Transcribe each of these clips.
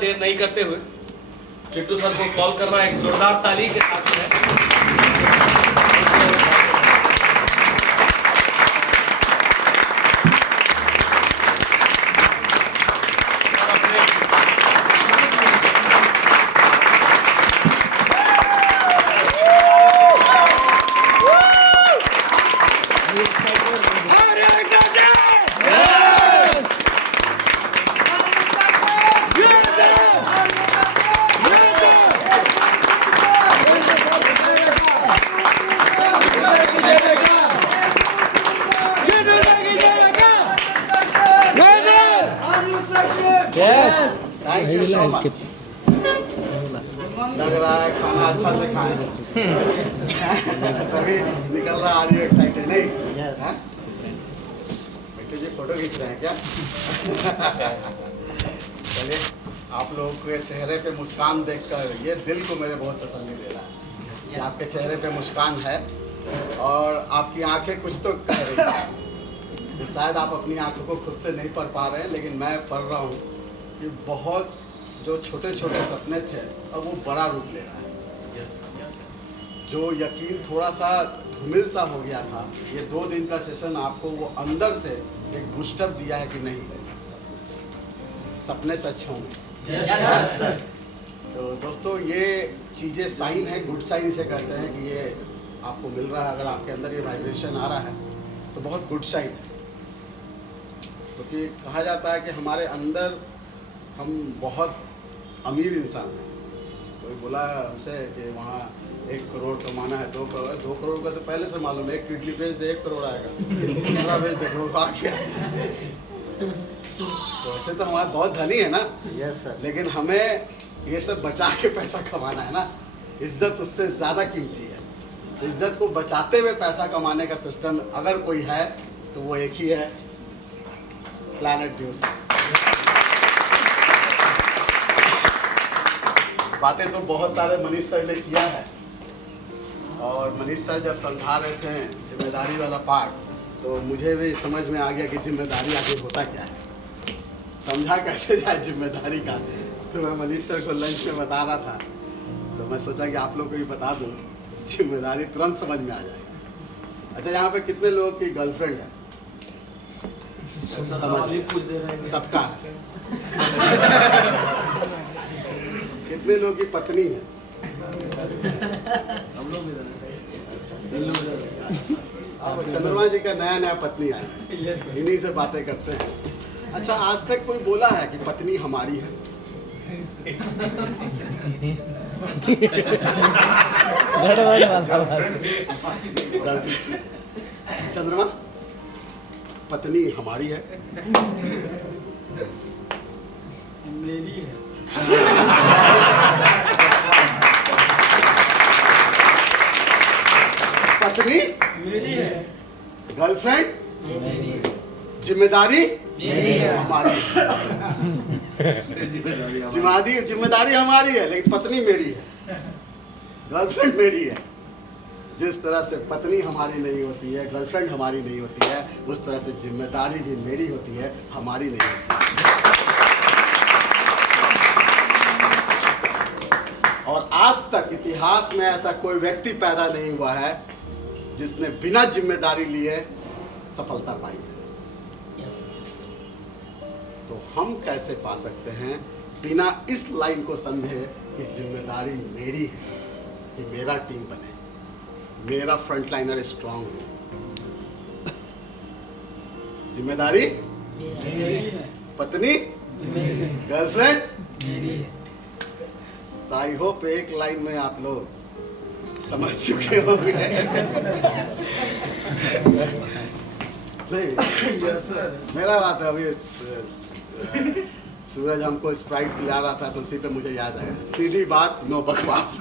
देर नहीं करते हुए चिट्टू सर को कॉल कर रहा है एक जोरदार ताली के साथ में। Thank you so much. लग रहा है खाना अच्छा से खाए। सभी निकल रहा, आर यू एक्साइटेड? नहीं हाँ? बेटे जी फोटो खींच रहे हैं क्या? चलिए, आप लोगों के चेहरे पे मुस्कान देखकर ये दिल को मेरे बहुत तसल्ली दे रहा है कि आपके चेहरे पे मुस्कान है और आपकी आंखें कुछ तो कह रही हैं। तो शायद आप अपनी आंखों को खुद से नहीं पढ़ पा रहे हैं, लेकिन मैं पढ़ रहा हूँ कि बहुत जो छोटे छोटे सपने थे अब वो बड़ा रूप ले रहा है। जो यकीन थोड़ा सा धूमिल सा हो गया था, ये 2 दिन का सेशन आपको वो अंदर से एक बूस्टअप दिया है कि नहीं सपने सच होंगे। तो दोस्तों ये चीज़ें साइन है, गुड साइन इसे कहते हैं कि ये आपको मिल रहा है। अगर आपके अंदर ये वाइब्रेशन आ रहा है तो बहुत गुड साइन है, क्योंकि कहा जाता है कि हमारे अंदर हम बहुत अमीर इंसान हैं। कोई बोला हमसे कि वहाँ 1 करोड़ कमाना है, 2 करोड़, 2 करोड़ का तो पहले से मालूम है। 1 किडनी बेच दे 1 करोड़ आएगा, दूसरा बेच दे 2 आ गया। तो वैसे तो हमारे बहुत धनी है ना। Yes sir. लेकिन हमें ये सब बचा के पैसा कमाना है ना। इज्जत उससे ज़्यादा कीमती है। इज्जत को बचाते हुए पैसा कमाने का सिस्टम अगर कोई है तो वो एक ही है, प्लैनेट ड्यूस। बातें तो बहुत सारे मनीष सर ने किया है, और मनीष सर जब समझा रहे थे जिम्मेदारी वाला पार्ट, तो मुझे भी समझ में आ गया कि जिम्मेदारी आखिर होता क्या है, समझा कैसे जाए जिम्मेदारी का। तो मैं मनीष सर को लंच में बता रहा था, तो मैं सोचा कि आप लोग को भी बता दूं, जिम्मेदारी तुरंत समझ में आ जाएगा। अच्छा, यहाँ पे कितने लोगों की गर्लफ्रेंड है? सबका है। कितने लोगों की पत्नी है? हम लोग चंद्रमा जी का नया पत्नी आया, इन्हीं से बातें करते हैं। अच्छा, आज तक कोई बोला है कि पत्नी हमारी है? चंद्रमा, पत्नी हमारी है? मेरी है। पत्नी मेरी है। गर्लफ्रेंड जिम्मेदारी हमारी। जिम्मेदारी हमारी है, लेकिन पत्नी मेरी है, गर्लफ्रेंड मेरी है। जिस तरह से पत्नी हमारी नहीं होती है, गर्लफ्रेंड हमारी नहीं होती है, उस तरह से जिम्मेदारी भी मेरी होती है, हमारी नहीं होती है। और आज तक इतिहास में ऐसा कोई व्यक्ति पैदा नहीं हुआ है जिसने बिना जिम्मेदारी लिए सफलता पाई है। तो हम कैसे पा सकते हैं बिना इस लाइन को समझे कि जिम्मेदारी मेरी है, कि मेरा टीम बने, मेरा फ्रंटलाइनर स्ट्रांग हो। जिम्मेदारी पत्नी, गर्लफ्रेंड। तो आई होप एक लाइन में आप लोग समझ चुके होंगे। नहीं, मेरा बात है। अभी सूरज हमको स्प्राइट पिला रहा था, तो उसी पे मुझे याद आया, सीधी बात, नो बकवास।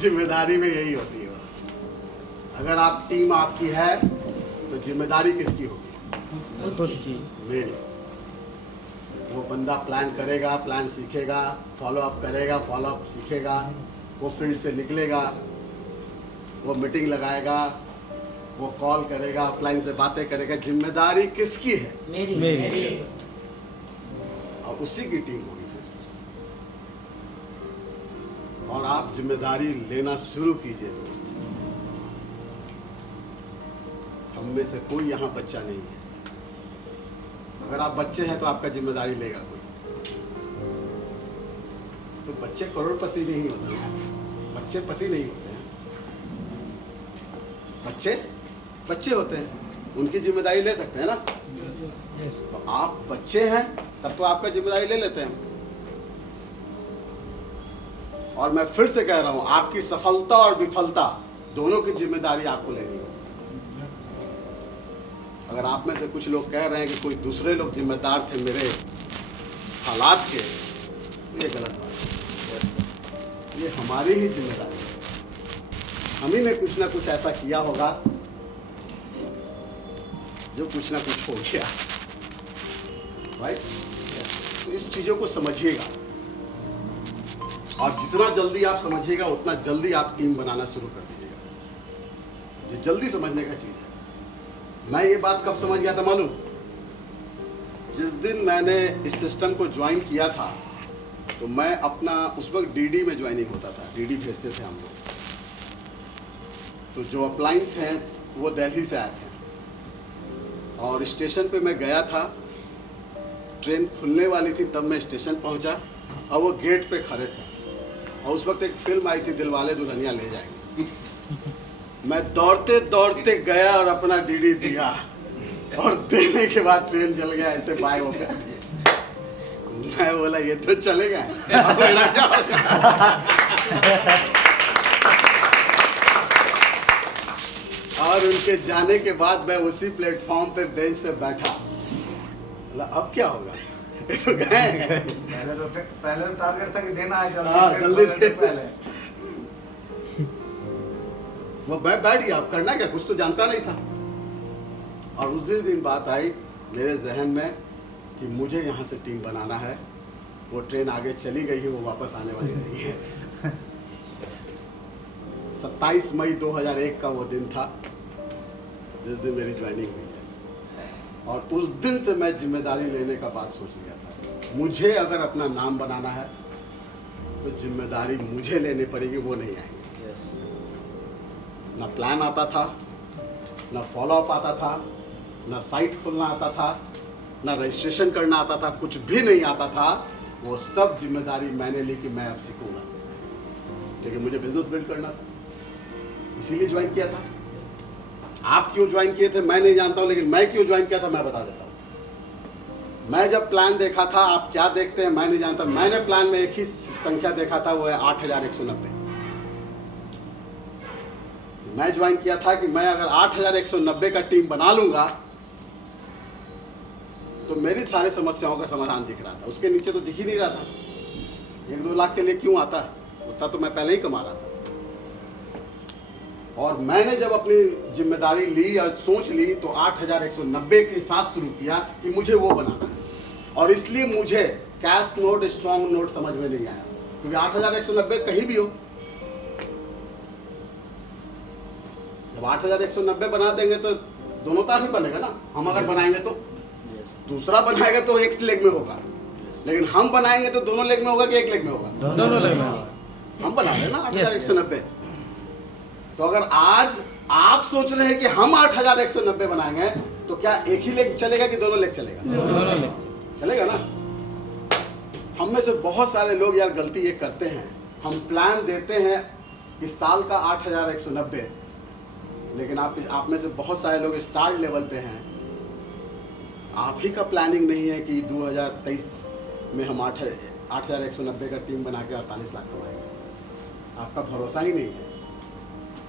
जिम्मेदारी में यही होती है बस। अगर आप टीम आपकी है तो जिम्मेदारी किसकी होगी? मेरी। वो बंदा प्लान करेगा, प्लान सीखेगा, फॉलो अप करेगा, फॉलो अप सीखेगा, वो फील्ड से निकलेगा, वो मीटिंग लगाएगा, वो कॉल करेगा, अपलाइन से बातें करेगा। जिम्मेदारी किसकी है? मेरी। और उसी की टीम होगी फिर। और आप जिम्मेदारी लेना शुरू कीजिए दोस्त। हम में से कोई यहाँ बच्चा नहीं है। अगर आप बच्चे हैं तो आपका जिम्मेदारी लेगा कोई। तो बच्चे करोड़पति नहीं होते हैं, बच्चे पति नहीं होते हैं। बच्चे बच्चे होते हैं, उनकी जिम्मेदारी ले सकते हैं ना। तो आप बच्चे हैं तब तो आपका जिम्मेदारी ले लेते हैं। और मैं फिर से कह रहा हूं, आपकी सफलता और विफलता दोनों की जिम्मेदारी आपको लेनी होगी। अगर आप में से कुछ लोग कह रहे हैं कि कोई दूसरे लोग जिम्मेदार थे मेरे हालात के, तो ये गलत बात है। ये हमारी ही जिम्मेदारी है। हम ही ने कुछ ना कुछ ऐसा किया होगा जो कुछ ना कुछ हो गया, राइट? तो इस चीज़ों को समझिएगा, और जितना जल्दी आप समझिएगा उतना जल्दी आप टीम बनाना शुरू कर दीजिएगा। ये जल्दी समझने का चीज़ है। मैं ये बात कब समझ गया था मालूम? जिस दिन मैंने इस सिस्टम को ज्वाइन किया था, तो मैं अपना उस वक्त डीडी में ज्वाइनिंग होता था, डीडी भेजते थे हम लोग। तो जो अपलाइन थे वो दिल्ली से आए थे, और स्टेशन पे मैं गया था, ट्रेन खुलने वाली थी तब मैं स्टेशन पहुंचा, और वो गेट पे खड़े थे। और उस वक्त एक फिल्म आई थी, दिलवाले दुल्हनिया ले जाएंगे। मैं दौड़ते दौड़ते गया और अपना डीडी दिया, और देने के बाद ट्रेन चल गया, ऐसे बाय हो कर दिए। मैं बोला ये तो चलेगा, अब मेरा क्या होगा? और उनके जाने के बाद मैं उसी प्लेटफॉर्म पे बेंच पे बैठा। बोला अब क्या होगा, ये तो गए। पहले तो टारगेट था कि देना है जल्दी। हाँ, जल्दी दे। पहले वो बैठ गया, अब करना क्या, कुछ तो जानता नहीं था। और उसी दिन बात आई मेरे जहन में कि मुझे यहाँ से टीम बनाना है। वो ट्रेन आगे चली गई है, वो वापस आने वाली नहीं है। 27 मई 2001 का वो दिन था जिस दिन मेरी ज्वाइनिंग हुई है। और उस दिन से मैं जिम्मेदारी लेने का बात सोच लिया था। मुझे अगर अपना नाम बनाना है तो जिम्मेदारी मुझे लेनी पड़ेगी, वो नहीं आएंगे। ना प्लान आता था, ना फॉलोअप आता था, ना साइट खोलना आता था, ना रजिस्ट्रेशन करना आता था, कुछ भी नहीं आता था। वो सब जिम्मेदारी मैंने ली कि मैं अब सीखूंगा, क्योंकि मुझे बिजनेस बिल्ड करना था, इसीलिए ज्वाइन किया था। आप क्यों ज्वाइन किए थे मैं नहीं जानता हूँ, लेकिन मैं क्यों ज्वाइन किया था मैं बता देता हूँ। मैं जब प्लान देखा था, आप क्या देखते हैं मैं नहीं जानता, मैंने प्लान में एक ही संख्या देखा था, वो है 8190। मैं ज्वाइन किया था कि मैं अगर 8190 का टीम बना लूंगा तो मेरी सारी समस्याओं का समाधान दिख रहा था। उसके नीचे तो दिख ही नहीं रहा था। 1-2 लाख के लिए क्यों आता, उतना तो मैं पहले ही कमा रहा था। और मैंने जब अपनी जिम्मेदारी ली और सोच ली तो 8190 के साथ शुरू किया कि मुझे वो बनाना है। और इसलिए मुझे कैश नोट, स्ट्रॉन्ग नोट समझ में नहीं आया, क्योंकि 8190 कहीं भी हो। जब 8190 बना देंगे तो दोनों तार भी बनेगा ना। हम अगर बनाएंगे तो दूसरा बनाएगा तो एक लेग में होगा, लेकिन हम बनाएंगे तो दोनों लेग में होगा कि एक लेग में होगा? दोनों लेग में। हम बना रहे हैं ना 8190। तो अगर आज आप सोच रहे हैं कि हम 8190 बनाएंगे तो क्या एक ही लेग चलेगा कि दोनों लेग चलेगा? दोनों लेग चलेगा ना। हम में से बहुत सारे लोग यार गलती ये करते हैं, हम प्लान देते हैं कि साल का 8190, लेकिन आप में से बहुत सारे लोग स्टार्ट लेवल पे हैं। आप ही का प्लानिंग नहीं है कि 2023 में हम 8190 का टीम बना के 48 लाख कमाएंगे। आपका भरोसा ही नहीं है।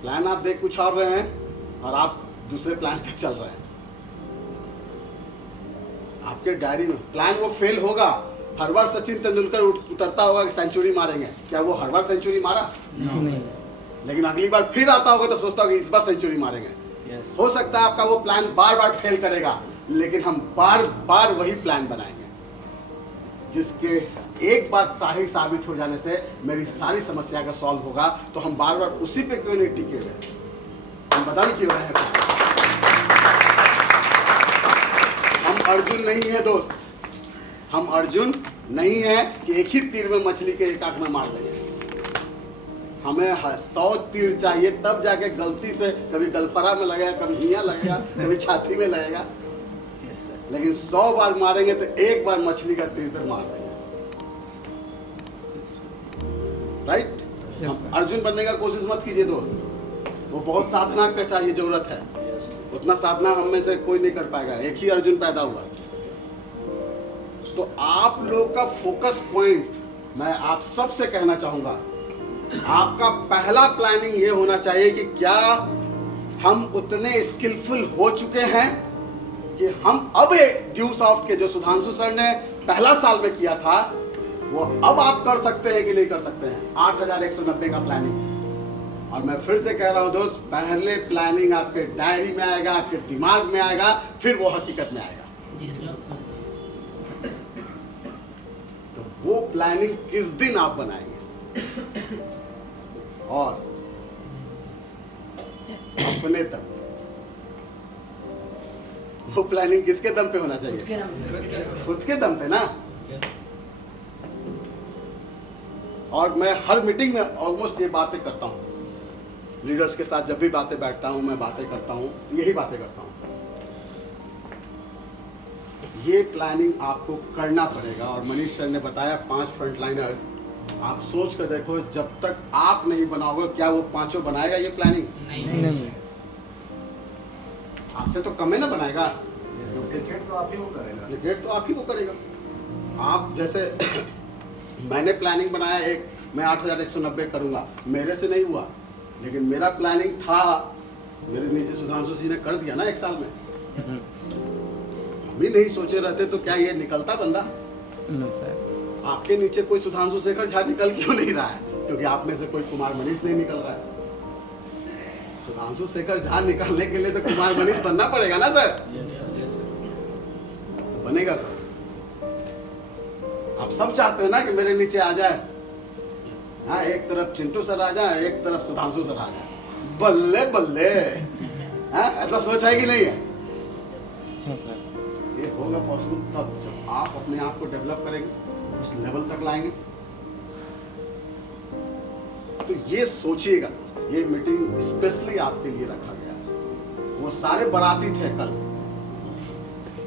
प्लान आप देख कुछ और रहे हैं और आप दूसरे प्लान पे चल रहे हैं। आपके डायरी में प्लान वो फेल होगा। हर बार सचिन तेंदुलकर उतरता होगा कि सेंचुरी मारेंगे, क्या वो हर बार सेंचुरी मारा? नहीं। लेकिन अगली बार फिर आता होगा तो सोचता होगा इस बार सेंचुरी मारेंगे। हो सकता है आपका वो प्लान बार बार फेल करेगा, लेकिन हम बार बार वही प्लान बनाएंगे जिसके एक बार सही साबित हो जाने से मेरी सारी समस्या का सॉल्व होगा। तो हम बार बार उसी पे क्यों नहीं टिके हुए? हम बदल क्यों रहे हैं? हम अर्जुन नहीं है दोस्त, हम अर्जुन नहीं है कि एक ही तीर में मछली के एक आंख में मार देंगे। हमें 100 तीर चाहिए, तब जाके गलती से कभी गलफरा में लगेगा, कभी हिया लगेगा, कभी छाती में लगेगा। लेकिन 100 बार मारेंगे तो एक बार मछली का तीर पे मार देंगे। राइट? अर्जुन बनने का कोशिश मत कीजिए दोस्त, वो बहुत साधना का चाहिए, जरूरत है। उतना साधना हम में से कोई नहीं कर पाएगा, एक ही अर्जुन पैदा हुआ। तो आप लोग का फोकस पॉइंट मैं आप सबसे कहना चाहूंगा, आपका पहला प्लानिंग ये होना चाहिए कि क्या हम उतने स्किलफुल हो चुके हैं कि हम अब ड्यू सॉफ्ट के जो सुधांशु सर ने पहला साल में किया था वो अब आप कर सकते हैं कि नहीं कर सकते हैं। 8190 का प्लानिंग। और मैं फिर से कह रहा हूं दोस्त, पहले प्लानिंग आपके डायरी में आएगा, आपके दिमाग में आएगा, फिर वो हकीकत में आएगा। तो वो प्लानिंग किस दिन आप बनाएंगे और अपने दम पे। वो प्लानिंग किसके दम पे होना चाहिए? खुद के दम पे ना। और मैं हर मीटिंग में ऑलमोस्ट ये बातें करता हूँ, लीडर्स के साथ जब भी बातें बैठता हूँ, मैं बातें करता हूँ, यही बातें करता हूँ। ये प्लानिंग आपको करना पड़ेगा। और मनीष सर ने बताया 5 फ्रंटलाइनर्स, आप सोच कर देखो, जब तक आप नहीं बनाओगे क्या वो 5 बनाएगा ये प्लानिंग? नहीं। आपसे तो कम है ना बनाएगा। क्रिकेट तो आप ही वो करेगा। क्रिकेट तो आप ही वो करेगा। आप जैसे मैंने प्लानिंग बनाया एक, मैं 8190 करूंगा, मेरे से नहीं हुआ, लेकिन मेरा प्लानिंग था, मेरे नीचे सुधांशु जी ने कर दिया ना 1 साल में। हम ही नहीं सोचे रहते तो क्या ये निकलता बंदा? आपके नीचे कोई सुधांशु शेखर झा निकल क्यों नहीं रहा है? क्योंकि आप में से कोई कुमार मनीष नहीं निकल रहा है। सुधांशु शेखर झा निकलने के लिए तो कुमार मनीष बनना पड़ेगा ना सर। तो बनेगा कौन? आप सब चाहते हैं ना कि मेरे नीचे आ जाए, हाँ, एक तरफ चिंटू सर आ जाए, एक तरफ सुधांशु सर आ जाए, बल्ले बल्ले। हाँ, ऐसा सोच है कि नहीं है? ये होगा पॉसिबल तब जब आप अपने आप को डेवलप करेंगे, उस लेवल तक लाएंगे। तो ये सोचिएगा, ये मीटिंग स्पेशली आपके लिए रखा गया। वो सारे बाराती थे कल,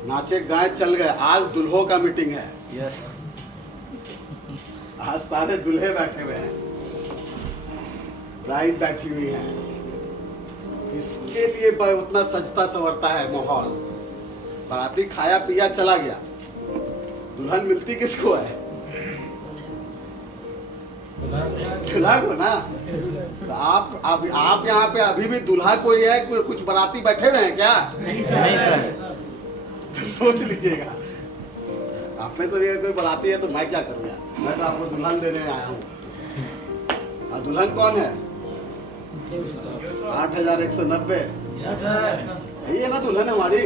नाचे गाए चल गए, आज दुल्हों का मीटिंग है। आज सारे दुल्हे बैठे हुए हैं, ब्राइड बैठी हुई है। इसके लिए उतना सजता संवरता है माहौल। बाराती खाया पिया चला गया, दुल्हन मिलती किसको है? दुल्हा को ना। तो आप यहाँ पे अभी भी दुल्हा कोई है? कोई कुछ बाराती बैठे हुए हैं क्या? नहीं सर। तो सोच लीजिएगा, आप में से भी कोई बाराती है तो मैं क्या करूँगा? मैं तो आपको दुल्हन देने आया हूँ। और दुल्हन कौन है? 8190। ये ना दुल्हन हमारी।